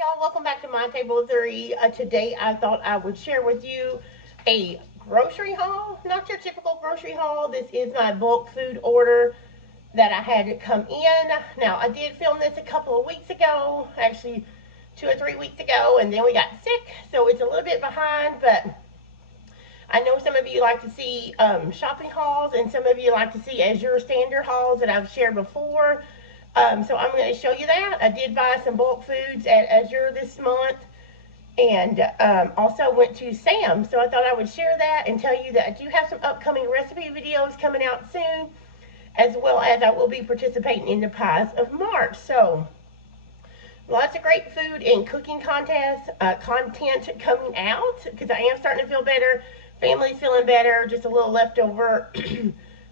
y'all, welcome back to My Table of Three. Today I thought I would share with you a grocery haul. Not your typical grocery haul. This is my bulk food order that I had to come in. Now I did film this a couple of weeks ago, actually 2 or 3 weeks ago, and then we got sick, so it's a little bit behind, but I know some of you like to see shopping hauls, and some of you like to see Azure Standard hauls that I've shared before. So I'm going to show you that. I did buy some bulk foods at Azure this month, and also went to Sam's. So I thought I would share that and tell you that I do have some upcoming recipe videos coming out soon, as well as I will be participating in the Pies of March. So lots of great food and cooking content coming out, because I am starting to feel better. Family's feeling better, just a little leftover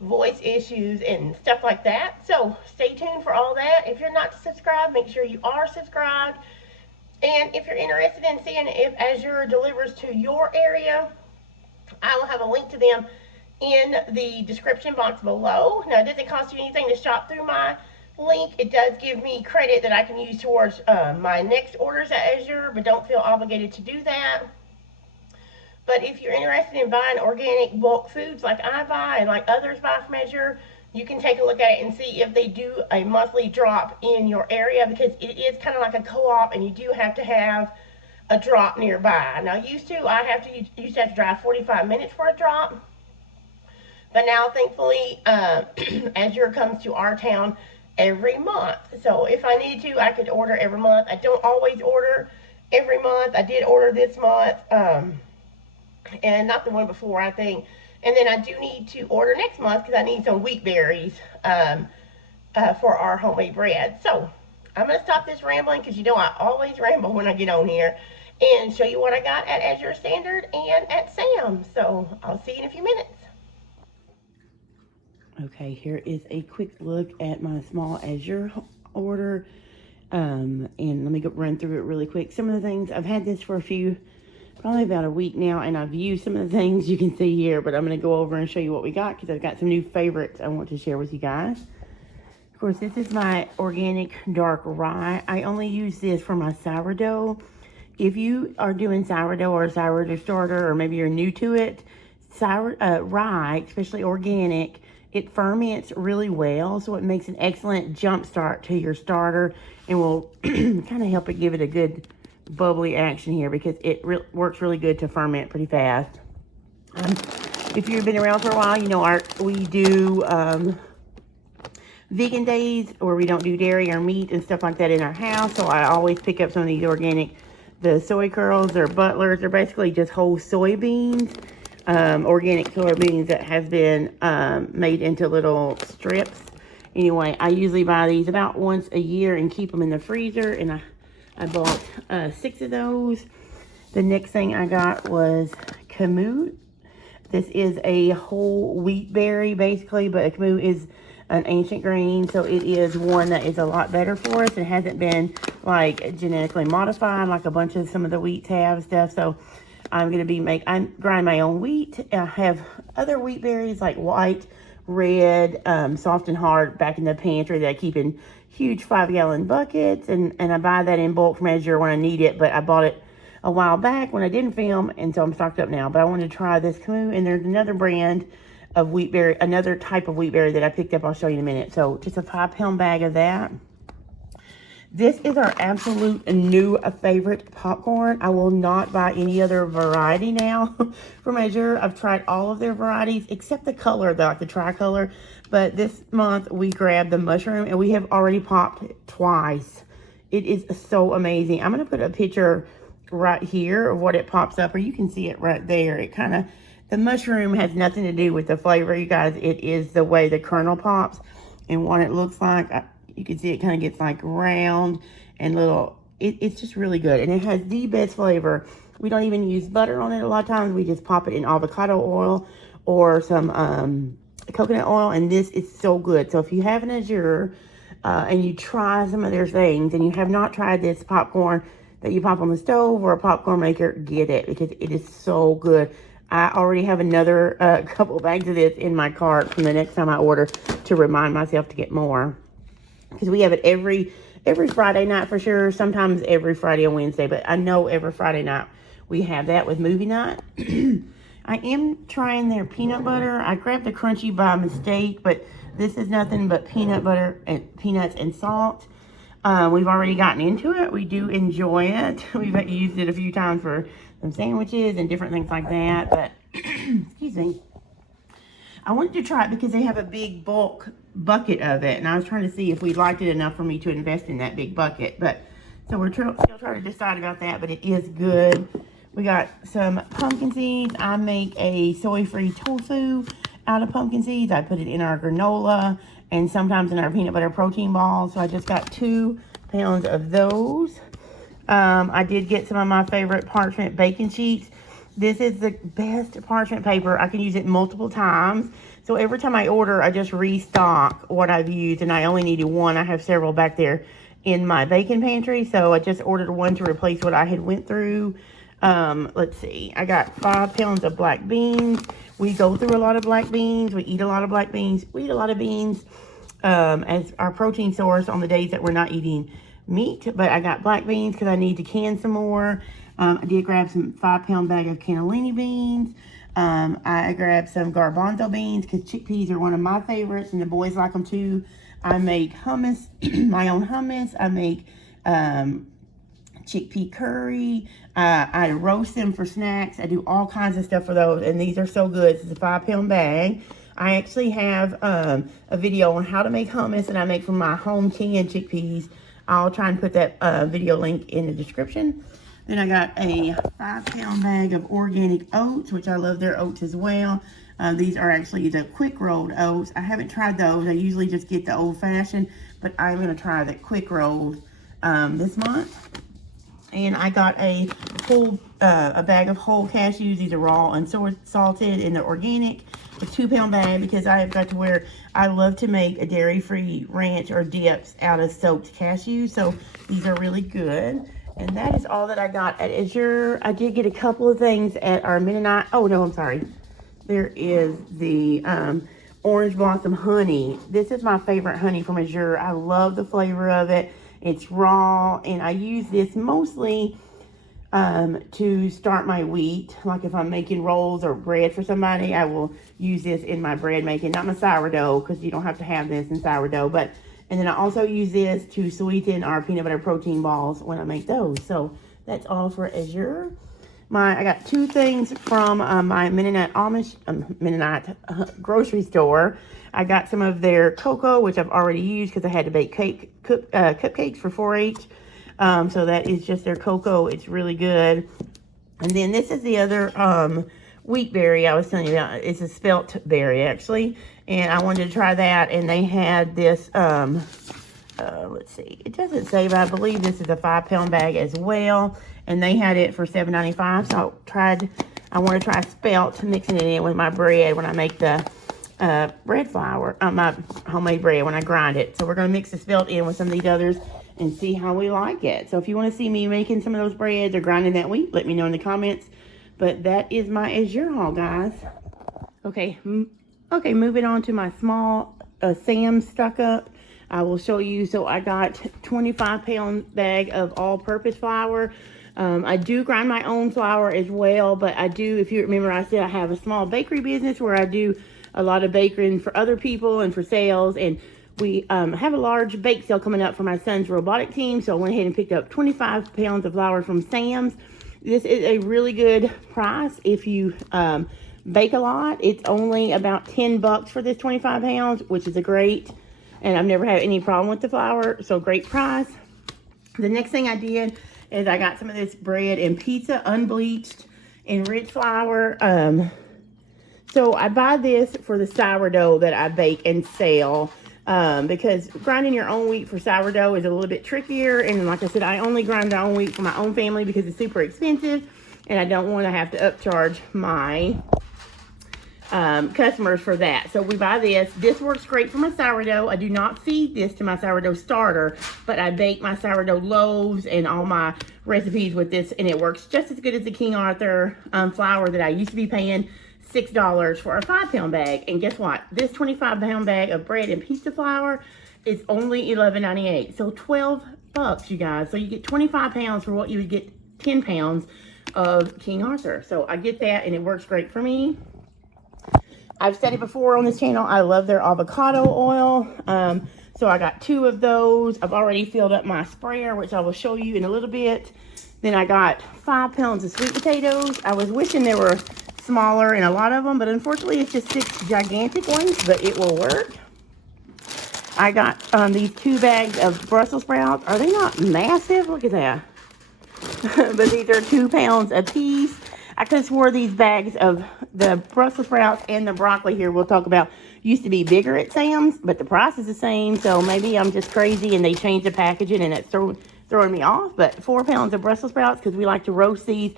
voice issues and stuff like that. So stay tuned for all that. If you're not subscribed, make sure you are subscribed. And if you're interested in seeing if Azure delivers to your area, I will have a link to them in the description box below. Now, it doesn't cost you anything to shop through my link. It does give me credit that I can use towards my next orders at Azure, but don't feel obligated to do that. But if you're interested in buying organic bulk foods like I buy and like others buy from Azure, you can take a look at it and see if they do a monthly drop in your area, because it is kind of like a co-op, and you do have to have a drop nearby. Now, used to have to drive 45 minutes for a drop, but now thankfully Azure comes to our town every month. So if I need to, I could order every month. I don't always order every month. I did order this month. And not the one before, I think. And then I do need to order next month because I need some wheat berries for our homemade bread. So I'm going to stop this rambling, because you know I always ramble when I get on here, and show you what I got at Azure Standard and at Sam's. So I'll see you in a few minutes. Okay, here is a quick look at my small Azure order. And let me run through it really quick. Some of the things, I've had this for probably about a week now, and I've used some of the things you can see here, but I'm going to go over and show you what we got, because I've got some new favorites I want to share with you guys. Of course, this is my organic dark rye. I only use this for my sourdough. If you are doing sourdough or a sourdough starter, or maybe you're new to it, rye, especially organic, it ferments really well, so it makes an excellent jump start to your starter, and will kind of help it give it a good bubbly action here, because it works really good to ferment pretty fast. If you've been around for a while, you know we do vegan days, or we don't do dairy or meat and stuff like that in our house, so I always pick up some of these organic, the soy curls or butlers. They're basically just whole soybeans, organic soybeans that have been made into little strips. Anyway, I usually buy these about once a year and keep them in the freezer, and I bought 6 of those. The next thing I got was kamut. This is a whole wheat berry, basically, but a kamut is an ancient grain, so it is one that is a lot better for us. It hasn't been, like, genetically modified like a bunch of some of the wheats have stuff. So I'm going to be I grind my own wheat. I have other wheat berries like white, red, soft and hard back in the pantry that I keep in huge 5-gallon buckets, and I buy that in bulk from Azure when I need it, but I bought it a while back when I didn't film, and so I'm stocked up now. But I wanted to try this kamut, and there's another brand of wheat berry, another type of wheat berry that I picked up. I'll show you in a minute. So just a 5-pound bag of that. This is our absolute new favorite popcorn. I will not buy any other variety now from Azure. I've tried all of their varieties except the color, like the tricolor. But this month we grabbed the mushroom, and we have already popped twice. It is so amazing. I'm going to put a picture right here of what it pops up, or you can see it right there. It kind of, the mushroom has nothing to do with the flavor, you guys. It is the way the kernel pops and what it looks like. You can see it kind of gets like round and little. It's just really good, and it has the best flavor. We don't even use butter on it a lot of times. We just pop it in avocado oil or some coconut oil, and this is so good. So if you have an Azure and you try some of their things, and you have not tried this popcorn that you pop on the stove or a popcorn maker, get it, because it is so good. I already have another couple bags of this in my cart from the next time I order, to remind myself to get more. Because we have it every every Friday night for sure. Sometimes every Friday and Wednesday, but I know every Friday night we have that with movie night. I am trying their peanut butter. I grabbed the crunchy by mistake, but this is nothing but peanut butter and peanuts and salt. We've already gotten into it. We do enjoy it. We've used it a few times for some sandwiches and different things like that, but excuse me. I wanted to try it because they have a big bulk bucket of it, and I was trying to see if we liked it enough for me to invest in that big bucket. But so we're still trying to decide about that, but it is good. We got some pumpkin seeds. I make a soy-free tofu out of pumpkin seeds. I put it in our granola and sometimes in our peanut butter protein balls. So I just got 2 pounds of those. I did get some of my favorite parchment baking sheets. This is the best parchment paper. I can use it multiple times. So every time I order, I just restock what I've used, and I only needed 1. I have several back there in my baking pantry. So I just ordered 1 to replace what I had went through. Let's see. I got 5 pounds of black beans. We go through a lot of black beans. We eat a lot of black beans. We eat a lot of beans as our protein source on the days that we're not eating meat. But I got black beans because I need to can some more. I did grab some 5-pound bag of cannellini beans. I grabbed some garbanzo beans because chickpeas are one of my favorites and the boys like them too. I make hummus, my own hummus. I make chickpea curry. I roast them for snacks. I do all kinds of stuff for those, and these are so good. This is a 5-pound bag. I actually have a video on how to make hummus, and I make from my home canned chickpeas. I'll try and put that video link in the description. Then I got a 5-pound bag of organic oats, which I love their oats as well. These are actually the quick rolled oats. I haven't tried those. I usually just get the old fashioned, but I'm going to try the quick rolled this month. And I got a bag of whole cashews. These are raw and salted, and they're organic. A 2-pound bag because I have got to where I love to make a dairy-free ranch or dips out of soaked cashews. So these are really good. And that is all that I got at Azure. I did get a couple of things at our Mennonite. Oh, no, I'm sorry. There is the orange blossom honey. This is my favorite honey from Azure. I love the flavor of it. It's raw, and I use this mostly to start my wheat. Like if I'm making rolls or bread for somebody, I will use this in my bread making. Not my sourdough, because you don't have to have this in sourdough, but and then I also use this to sweeten our peanut butter protein balls when I make those. So that's all for Azure. I got 2 things from my Mennonite Grocery Store. I got some of their cocoa, which I've already used because I had to bake cupcakes for 4-H. So that is just their cocoa. It's really good. And then this is the other wheat berry I was telling you about. It's a spelt berry, actually. And I wanted to try that. And they had this, let's see. It doesn't say, but I believe this is a 5-pound bag as well. And they had it for $7.95. So I want to try spelt, mixing it in with my bread when I make the bread flour, my homemade bread when I grind it. So we're going to mix the spelt in with some of these others and see how we like it. So if you want to see me making some of those breads or grinding that wheat, let me know in the comments. But that is my Azure haul, guys. Okay, moving on to my small Sam's stock up. I will show you. So I got 25-pound bag of all-purpose flour. I do grind my own flour as well, but I do, if you remember, I said I have a small bakery business where I do a lot of baking for other people and for sales, and we have a large bake sale coming up for my son's robotic team, so I went ahead and picked up 25 pounds of flour from Sam's. This is a really good price if you bake a lot. It's only about $10 for this 25 pounds, which is a great, and I've never had any problem with the flour, so great price. The next thing I did is I got some of this bread and pizza, unbleached, enriched flour. So I buy this for the sourdough that I bake and sell, because grinding your own wheat for sourdough is a little bit trickier. And like I said, I only grind my own wheat for my own family because it's super expensive, and I don't want to have to upcharge my customers for that. So we buy this. This works great for my sourdough. I do not feed this to my sourdough starter, but I bake my sourdough loaves and all my recipes with this, and it works just as good as the King Arthur flour that I used to be paying $6 for a 5-pound bag. And guess what? This 25-pound bag of bread and pizza flour is only $11.98. So 12 bucks, you guys. So you get 25 pounds for what you would get 10 pounds of King Arthur. So I get that, and it works great for me. I've said it before on this channel, I love their avocado oil. So I got 2 of those. I've already filled up my sprayer, which I will show you in a little bit. Then I got 5 pounds of sweet potatoes. I was wishing they were smaller in a lot of them, but unfortunately it's just 6 gigantic ones, but it will work. I got these 2 bags of Brussels sprouts. Are they not massive? Look at that. But these are 2 pounds a piece. I could have swore these bags of the Brussels sprouts and the broccoli here we'll talk about used to be bigger at Sam's, but the price is the same, so maybe I'm just crazy and they changed the packaging and it's throwing me off. But 4 pounds of Brussels sprouts, because we like to roast these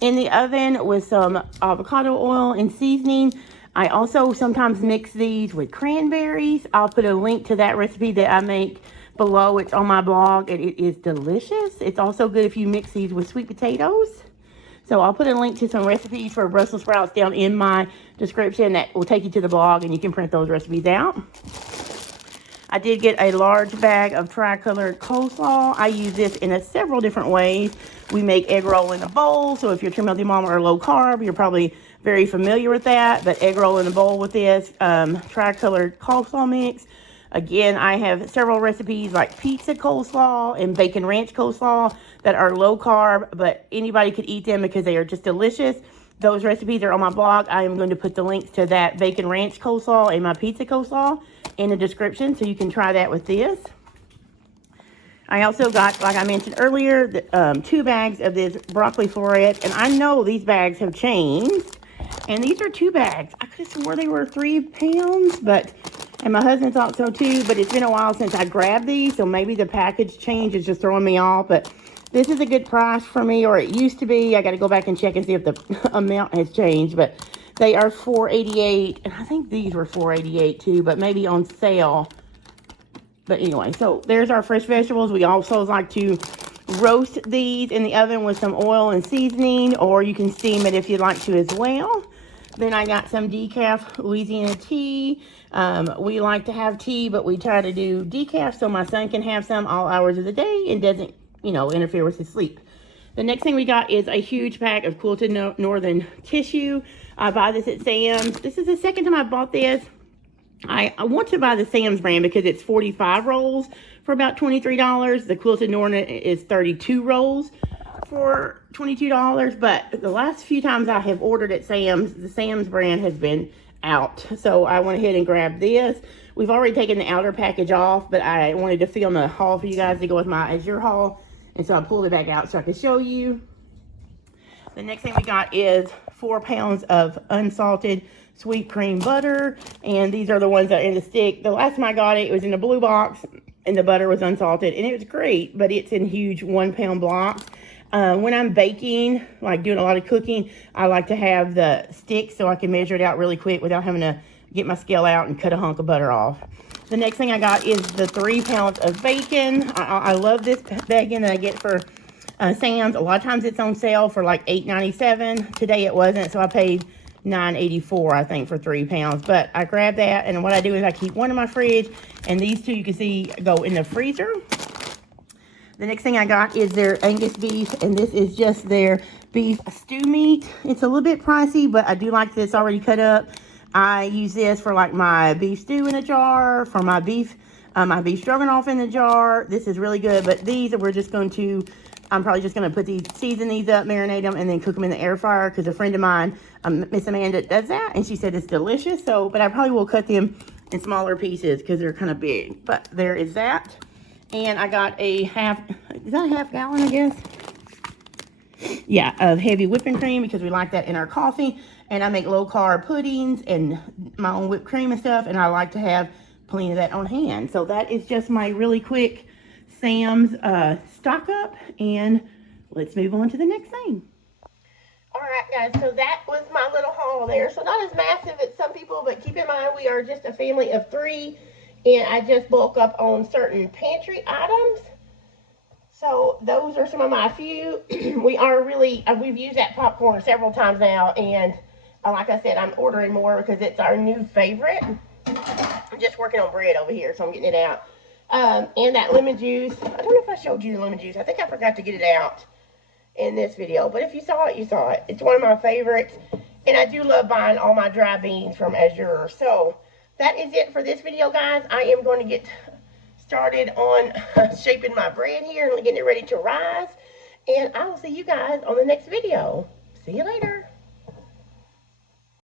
in the oven with some avocado oil and seasoning. I also sometimes mix these with cranberries. I'll put a link to that recipe that I make below. It's on my blog, and it is delicious. It's also good if you mix these with sweet potatoes. So I'll put a link to some recipes for Brussels sprouts down in my description that will take you to the blog, and you can print those recipes out. I did get a large bag of tri-colored coleslaw. I use this in several different ways. We make egg roll in a bowl, so if you're trim healthy mama or low carb, you're probably very familiar with that. But egg roll in a bowl with this tri-colored coleslaw mix. Again, I have several recipes like pizza coleslaw and bacon ranch coleslaw that are low carb, but anybody could eat them because they are just delicious. Those recipes are on my blog. I am going to put the links to that bacon ranch coleslaw and my pizza coleslaw in the description, so you can try that with this. I also got, like I mentioned earlier, 2 bags of this broccoli florets, and I know these bags have changed, and these are 2 bags. I could have swore they were 3 pounds, and my husband thought so too, but it's been a while since I grabbed these, so maybe the package change is just throwing me off. But this is a good price for me, or it used to be. I got to go back and check and see if the amount has changed, but they are $4.88, and I think these were $4.88 too, but maybe on sale. But anyway, so there's our fresh vegetables. We also like to roast these in the oven with some oil and seasoning, or you can steam it if you'd like to as well. Then I got some decaf Louisiana tea. We like to have tea, but we try to do decaf so my son can have some all hours of the day and doesn't, interfere with his sleep. The next thing we got is a huge pack of quilted northern tissue. I buy this at Sam's. This is the second time I bought this. I want to buy the Sam's brand because it's 45 rolls for about $23. The quilted northern is 32 rolls for $22, but the last few times I have ordered at Sam's, the Sam's brand has been out. So I went ahead and grabbed this. We've already taken the outer package off, but I wanted to film a haul for you guys to go with my Azure haul. And so I pulled it back out so I could show you. The next thing we got is 4 pounds of unsalted sweet cream butter. And these are the ones that are in the stick. The last time I got it, it was in a blue box and the butter was unsalted. And it was great, but it's in huge 1 pound blocks. When I'm baking, like doing a lot of cooking, I like to have the stick so I can measure it out really quick without having to get my scale out and cut a hunk of butter off. The next thing I got is the 3 pounds of bacon. I love this bacon that I get for Sam's. A lot of times it's on sale for like $8.97. Today it wasn't, so I paid $9.84, I think, for 3 pounds. But I grabbed that, and what I do is I keep one in my fridge, and these 2 you can see go in the freezer. The next thing I got is their Angus beef, and this is just their beef stew meat. It's a little bit pricey, but I do like this already cut up. I use this for like my beef stew in a jar, for my beef stroganoff in a jar. This is really good, but these we're just going to, I'm probably just going to season these up, marinate them, and then cook them in the air fryer, because a friend of mine, Miss Amanda, does that, and she said it's delicious. So, but I probably will cut them in smaller pieces because they're kind of big. But there is that. And I got a half gallon, I guess? Yeah, of heavy whipping cream, because we like that in our coffee. And I make low-carb puddings and my own whipped cream and stuff, and I like to have plenty of that on hand. So that is just my really quick Sam's stock up, and let's move on to the next thing. All right, guys, so that was my little haul there. So not as massive as some people, but keep in mind we are just a family of 3. And I just bulk up on certain pantry items. So those are some of my few. We've used that popcorn several times now. And like I said, I'm ordering more because it's our new favorite. I'm just working on bread over here, so I'm getting it out. And that lemon juice. I don't know if I showed you the lemon juice. I think I forgot to get it out in this video. But if you saw it, you saw it. It's one of my favorites. And I do love buying all my dry beans from Azure. So that is it for this video, guys. I am going to get started on shaping my bread here and getting it ready to rise. And I will see you guys on the next video. See you later.